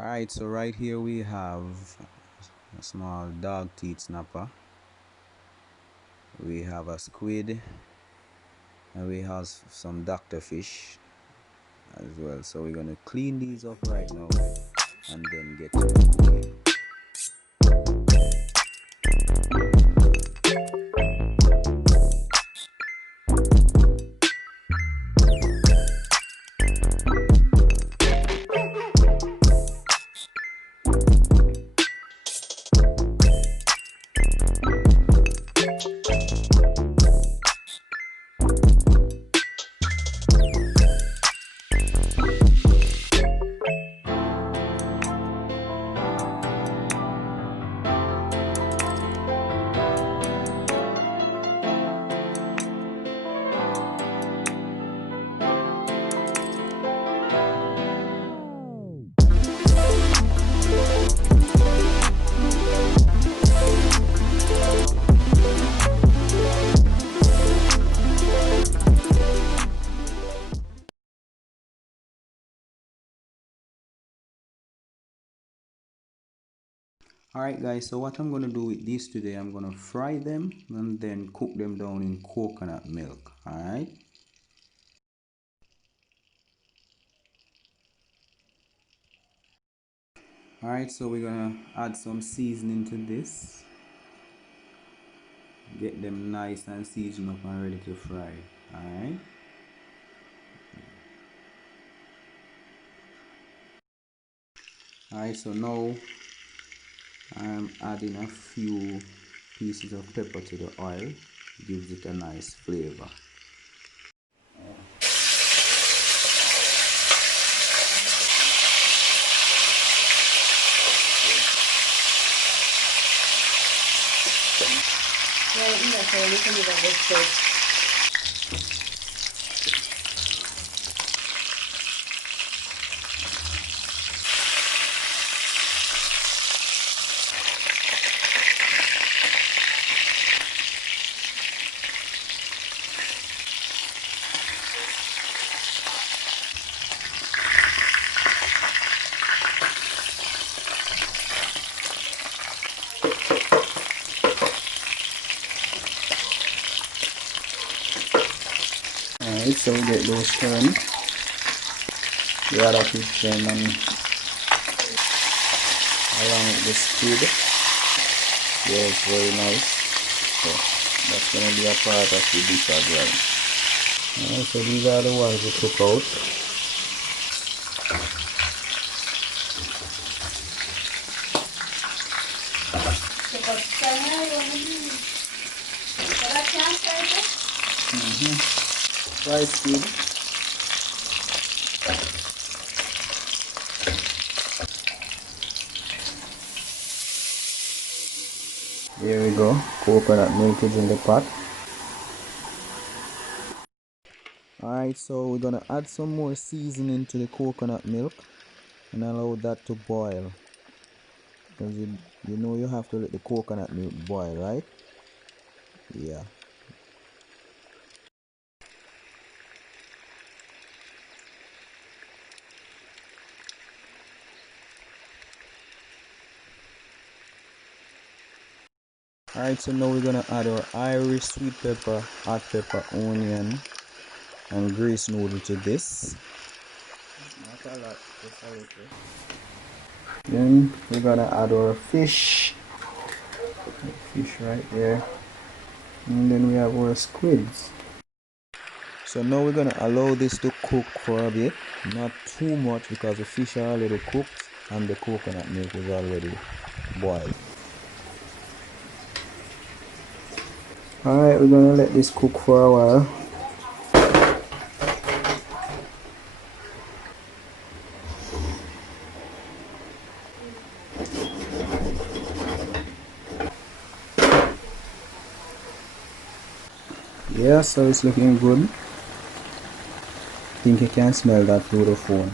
Alright, so right here we have a small dog teeth snapper, we have a squid, and we have some doctor fish as well. So we're gonna clean these up right now and then get to the cooking. Alright guys, so what I'm gonna do with these today, I'm gonna fry them and then cook them down in coconut milk. Alright. Alright, so we're gonna add some seasoning to this. Get them nice and seasoned up and ready to fry. Alright. Alright, so now I'm adding a few pieces of pepper to the oil. Gives it a nice flavor. Alright, so we get those turned. The other fish and along with the squid. Yeah, it's very nice. So that's gonna be a part of the dish as well. Alright, so these are the ones we took out. Fried squid. Here we go. Coconut milk is in the pot. Alright, so we're gonna add some more seasoning to the coconut milk and allow that to boil. Because you know you have to let the coconut milk boil, right? Yeah. Alright, so now we're gonna add our Irish sweet pepper, hot pepper, onion, and grease noodle to this. Not a lot, just a little. Then we're gonna add our fish. Fish right there. And then we have our squids. So now we're gonna allow this to cook for a bit. Not too much because the fish are already cooked and the coconut milk is already boiled. Alright, we're gonna let this cook for a while. Yeah, so it's looking good. I think you can smell that through the phone.